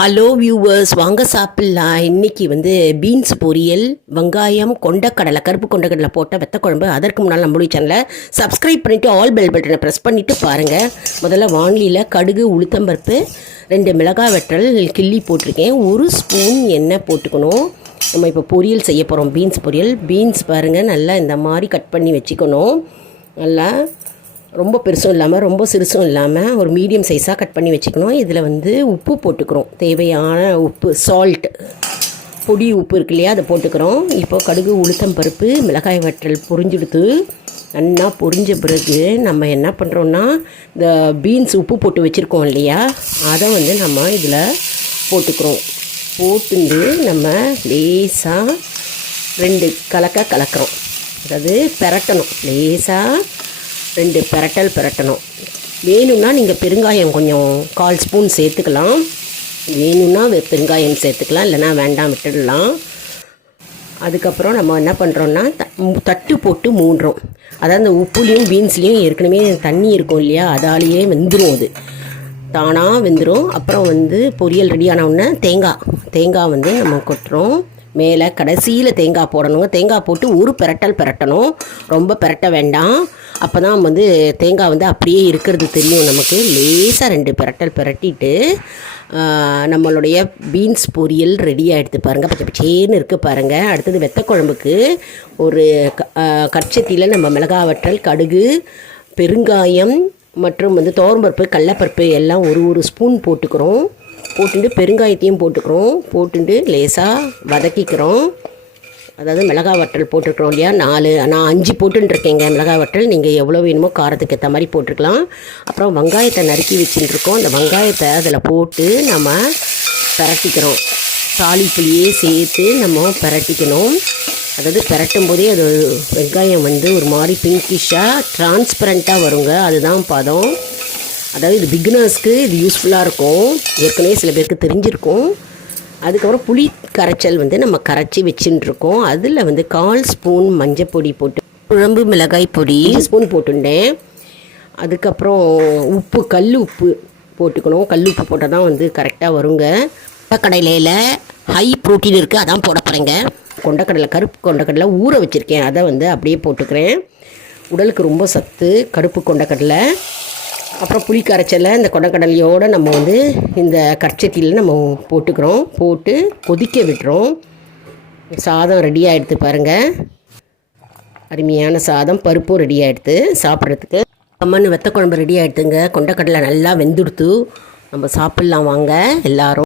Hello viewers வாங்க சாப்பிட்லாம் இன்னைக்கு வந்து பீன்ஸ் பொரியல் வெங்காயம் கொண்டக்கடலை கருப்பு கொண்டக்கடலை போட்ட வெத்த குழம்பு அதற்கு முன்னால் நம்மளுடைய சேனலை சப்ஸ்கிரைப் பண்ணிவிட்டு ஆல் பெல் பட்டனை ப்ரெஸ் பண்ணிவிட்டு பாருங்கள் முதல்ல வானிலையில் கடுகு உளுத்தம்பருப்பு ரெண்டு மிளகாய் வெட்டல் கிள்ளி போட்டிருக்கேன். ஒரு ஸ்பூன் எண்ணெய் போட்டுக்கணும். நம்ம இப்போ பொரியல் செய்ய போகிறோம் பீன்ஸ் பொரியல். பீன்ஸ் பாருங்கள் நல்லா இந்த மாதிரி கட் பண்ணி வச்சுக்கணும். நல்லா ரொம்ப பெருசும் இல்லாமல் ரொம்ப சிறுசும் இல்லாமல் ஒரு மீடியம் சைஸாக கட் பண்ணி வச்சுக்கணும். இதில் வந்து உப்பு போட்டுக்கிறோம். தேவையான உப்பு சால்ட் பொடி உப்பு இருக்கு இல்லையா அதை போட்டுக்கிறோம். இப்போ கடுகு உளுத்தம் பருப்பு மிளகாய் வற்றல் பொரிஞ்சுடுத்து நல்லா பொரிஞ்ச பிறகு நம்ம என்ன பண்ணுறோன்னா இந்த பீன்ஸ் உப்பு போட்டு வச்சுருக்கோம் இல்லையா அதை வந்து நம்ம இதில் போட்டுக்கிறோம். போட்டுண்டு நம்ம லேசாக ரெண்டு கலக்க கலக்கிறோம். அதாவது பெரட்டணும். லேசாக ரெண்டு பெரட்டல் பெரட்டணும். வேணும்னா நீங்கள் பெருங்காயம் கொஞ்சம் கால் ஸ்பூன் சேர்த்துக்கலாம். வேணும்னா பெருங்காயம் சேர்த்துக்கலாம் இல்லைன்னா வேண்டாம் விட்டுடலாம். அதுக்கப்புறம் நம்ம என்ன பண்ணுறோன்னா த- தட்டு போட்டு மூடுறோம். அதாவது அந்த உப்புலேயும் பீன்ஸ்லேயும் ஏற்கனவே தண்ணி இருக்கும் இல்லையா அதாலேயே வெந்துடும் அது. தானாக வெந்துடும் அப்புறம் வந்து பொரியல் ரெடி உடனே தேங்காய் தேங்காய் வந்து நம்ம கொட்டுறோம். மேலே கடைசியில் தேங்காய் போடணுங்க. தேங்காய் போட்டு ஒரு பெரட்டல் பெரட்டணும். ரொம்ப பெரட்ட வேண்டாம். அப்போ தான் வந்து தேங்காய் வந்து அப்படியே இருக்கிறது தெரியும் நமக்கு. லேசாக ரெண்டு பிரட்டல் பிரட்டிட்டு நம்மளுடைய பீன்ஸ் பொரியல் ரெடி ஆகிடுது பாருங்கள் பச்சை பச்சேன்னு இருக்குது பாருங்கள் அடுத்தது வெத்த குழம்புக்கு ஒரு க- ஆ, கட்சத்தியில் நம்ம மிளகா வற்றல் கடுகு பெருங்காயம் மற்றும் வந்து தோரம்பருப்பு கடலப்பருப்பு எல்லாம் ஒரு ஒரு ஸ்பூன் போட்டுக்கிறோம். போட்டுட்டு பெருங்காயத்தையும் போட்டுக்கிறோம். போட்டுட்டு லேசாக வதக்கிக்கிறோம். அதாவது மிளகா வற்றல் போட்டிருக்கிறோம் இல்லையா? நாலு நான் அஞ்சு போட்டுருக்கேங்க மிளகா வற்றல். நீங்கள் எவ்வளோ வேணுமோ காரத்துக்கு ஏற்ற மாதிரி போட்டுருக்கலாம். அப்புறம் வெங்காயத்தை நறுக்கி வச்சுட்டுருக்கோம் அந்த வெங்காயத்தை அதில் போட்டு நம்ம பரட்டிக்கிறோம். தாளிப்புளியே சேர்த்து நம்ம பரட்டிக்கணும். அதாவது பரட்டும் போதே அது வெங்காயம் வந்து ஒரு மாதிரி பிங்கிஷாக டிரான்ஸ்பரண்ட்டாக வருங்க. அதுதான் பதம். அதாவது இது பிகினர்ஸ்க்கு இது யூஸ்ஃபுல்லாக இருக்கும். ஏற்கனவே சில பேருக்கு தெரிஞ்சிருக்கும். அதுக்கப்புறம் புளி கரைச்சல் வந்து நம்ம கரைச்சி வச்சுட்டு இருக்கோம் அதில் வந்து கால் ஸ்பூன் மஞ்சள் பொடி போட்டு குழம்பு மிளகாய் பொடி ஸ்பூன் போட்டுட்டேன் அதுக்கப்புறம் உப்பு கல் உப்பு போட்டுக்கணும். கல் உப்பு போட்டால் தான் வந்து கரெக்டாக வருங்க. கடையில ஹை ப்ரோட்டீன் இருக்குது அதான் போட போகிறேங்க கொண்டக்கடலை கருப்பு கொண்டக்கடலை ஊற வச்சுருக்கேன். அதை வந்து அப்படியே போட்டுக்கிறேன். உடலுக்கு ரொம்ப சத்து கருப்பு கொண்டக்கடலை. அப்புறம் புளி கரைச்சலை இந்த கொண்டக்கடலையோடு நம்ம வந்து இந்த கற்சட்டியில் நம்ம போட்டுக்கிறோம். போட்டு கொதிக்க விட்டுறோம். சாதம் ரெடி ஆகிடுது பாருங்கள் அருமையான சாதம் பருப்பும் ரெடி ஆகிடுது சாப்பிட்றதுக்கு. அம்மன் வெத்த குழம்பு ரெடி ஆகிடுதுங்க கொண்டக்கடலை நல்லா வெந்துடுத்து நம்ம சாப்பிட்லாம் வாங்க. எல்லாரும்